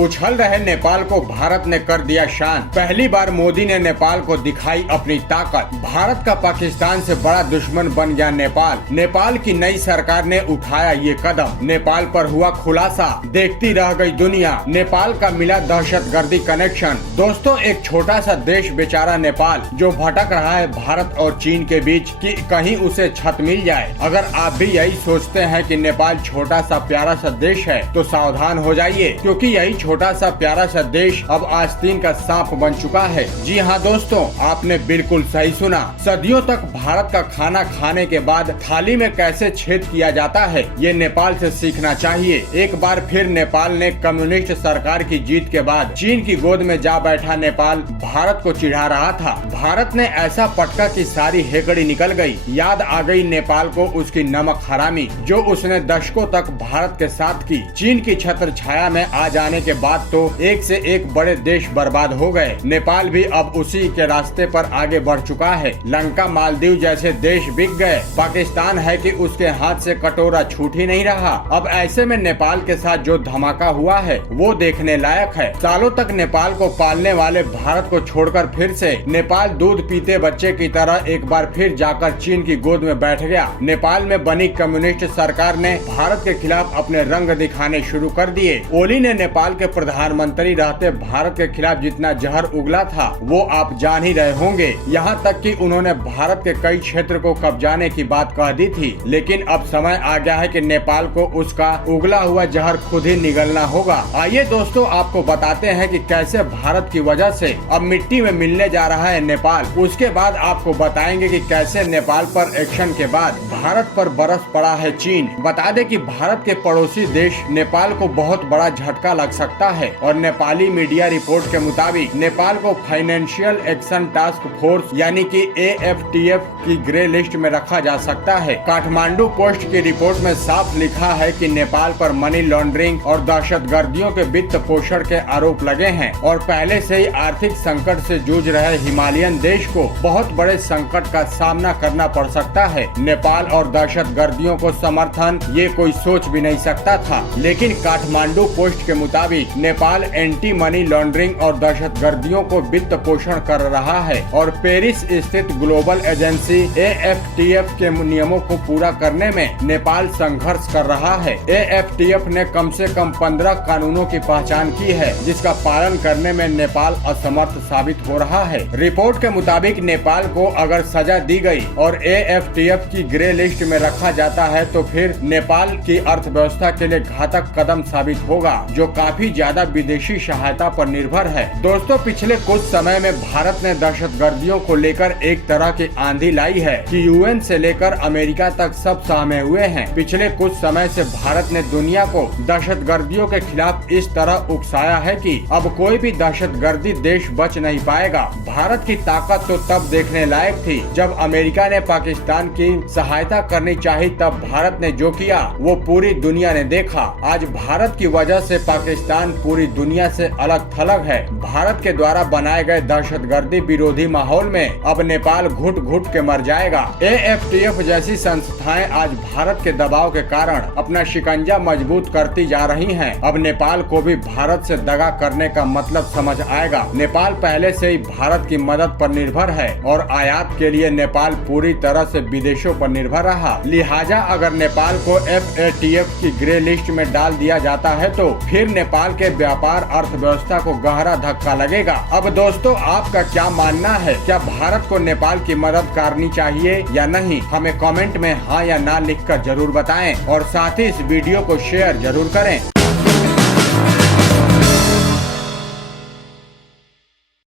उछल रहे नेपाल को भारत ने कर दिया शांत। पहली बार मोदी ने नेपाल को दिखाई अपनी ताकत। भारत का पाकिस्तान से बड़ा दुश्मन बन गया नेपाल। नेपाल की नई सरकार ने उठाया ये कदम। नेपाल पर हुआ खुलासा, देखती रह गई दुनिया। नेपाल का मिला दहशतगर्दी कनेक्शन। दोस्तों, एक छोटा सा देश बेचारा नेपाल जो भटक रहा है भारत और चीन के बीच कि कहीं उसे छत मिल जाए। अगर आप भी यही सोचते हैं कि नेपाल छोटा सा प्यारा सा देश है तो सावधान हो जाइए, क्योंकि यही छोटा सा प्यारा सा देश अब आस्तीन का सांप बन चुका है। जी हाँ दोस्तों, आपने बिल्कुल सही सुना। सदियों तक भारत का खाना खाने के बाद थाली में कैसे छेद किया जाता है, ये नेपाल से सीखना चाहिए। एक बार फिर नेपाल ने कम्युनिस्ट सरकार की जीत के बाद चीन की गोद में जा बैठा नेपाल भारत को चिढ़ा रहा था। भारत ने ऐसा पटका कि सारी हेकड़ी निकल गई। याद आ गई नेपाल को उसकी नमक हरामी जो उसने दशकों तक भारत के साथ की। चीन की छत्र छाया में आ जाने के बाद तो एक से एक बड़े देश बर्बाद हो गए। नेपाल भी अब उसी के रास्ते पर आगे बढ़ चुका है। लंका मालदीव जैसे देश बिक गए। पाकिस्तान है कि उसके हाथ से कटोरा छूट ही नहीं रहा। अब ऐसे में नेपाल के साथ जो धमाका हुआ है वो देखने लायक है। सालों तक नेपाल को पालने वाले भारत को छोड़कर फिर से नेपाल दूध पीते बच्चे की तरह एक बार फिर जाकर चीन की गोद में बैठ गया। नेपाल में बनी कम्युनिस्ट सरकार ने भारत के खिलाफ अपने रंग दिखाने शुरू कर दिए। ओली ने नेपाल के प्रधानमंत्री रहते भारत के खिलाफ जितना जहर उगला था वो आप जान ही रहे होंगे। यहाँ तक कि उन्होंने भारत के कई क्षेत्र को कब्जाने की बात कह दी थी। लेकिन अब समय आ गया है कि नेपाल को उसका उगला हुआ जहर खुद ही निगलना होगा। आइए दोस्तों, आपको बताते हैं कि कैसे भारत की वजह से अब मिट्टी में मिलने जा रहा है नेपाल। उसके बाद आपको बताएंगे कि कैसे नेपाल पर एक्शन के बाद भारत पर बरस पड़ा है चीन। बता दें कि भारत के पड़ोसी देश नेपाल को बहुत बड़ा झटका लग सकता है और नेपाली मीडिया रिपोर्ट के मुताबिक नेपाल को फाइनेंशियल एक्शन टास्क फोर्स यानी कि AFTF की ग्रे लिस्ट में रखा जा सकता है। काठमांडू पोस्ट की रिपोर्ट में साफ लिखा है कि नेपाल पर मनी लॉन्ड्रिंग और दहशतगर्दियों के वित्त पोषण के आरोप लगे हैं और पहले से ही आर्थिक संकट से जूझ रहे हिमालयन देश को बहुत बड़े संकट का सामना करना पड़ सकता है। नेपाल और दहशतगर्दियों को समर्थन ये कोई सोच भी नहीं सकता था। लेकिन काठमांडू पोस्ट के मुताबिक नेपाल एंटी मनी लॉन्ड्रिंग और दहशतगर्दियों को वित्त पोषण कर रहा है और पेरिस स्थित ग्लोबल एजेंसी AFTF के नियमों को पूरा करने में नेपाल संघर्ष कर रहा है। AFTF ने कम से कम 15 कानूनों की पहचान की है जिसका पालन करने में नेपाल असमर्थ साबित हो रहा है। रिपोर्ट के मुताबिक नेपाल को अगर सजा दी गई और AFTF की ग्रे लिस्ट में रखा जाता है तो फिर नेपाल की अर्थव्यवस्था के लिए घातक कदम साबित होगा जो काफी ज्यादा विदेशी सहायता पर निर्भर है। दोस्तों, पिछले कुछ समय में भारत ने दहशतगर्दियों को लेकर एक तरह की आंधी लाई है कि UN से लेकर अमेरिका तक सब सहमे हुए हैं। पिछले कुछ समय से भारत ने दुनिया को दहशतगर्दियों के खिलाफ इस तरह उकसाया है कि अब कोई भी दहशतगर्दी देश बच नहीं पाएगा। भारत की ताकत तो तब देखने लायक थी जब अमेरिका ने पाकिस्तान की सहायता करनी चाहिए, तब भारत ने जो किया वो पूरी दुनिया ने देखा। आज भारत की वजह से पाकिस्तान पूरी दुनिया से अलग थलग है। भारत के द्वारा बनाए गए दहशतगर्दी विरोधी माहौल में अब नेपाल घुट घुट के मर जाएगा। AFTF जैसी संस्थाएं आज भारत के दबाव के कारण अपना शिकंजा मजबूत करती जा रही हैं। अब नेपाल को भी भारत से दगा करने का मतलब समझ आएगा। नेपाल पहले से ही भारत की मदद पर निर्भर है और आयात के लिए नेपाल पूरी तरह से विदेशों पर निर्भर रहा। लिहाजा अगर नेपाल को FATF की ग्रे लिस्ट में डाल दिया जाता है तो फिर नेपाल के व्यापार अर्थव्यवस्था को गहरा धक्का लगेगा। अब दोस्तों, आपका क्या मानना है? क्या भारत को नेपाल की मदद करनी चाहिए या नहीं? हमें कमेंट में हाँ या ना लिखकर जरूर बताएं और साथ ही इस वीडियो को शेयर जरूर करें।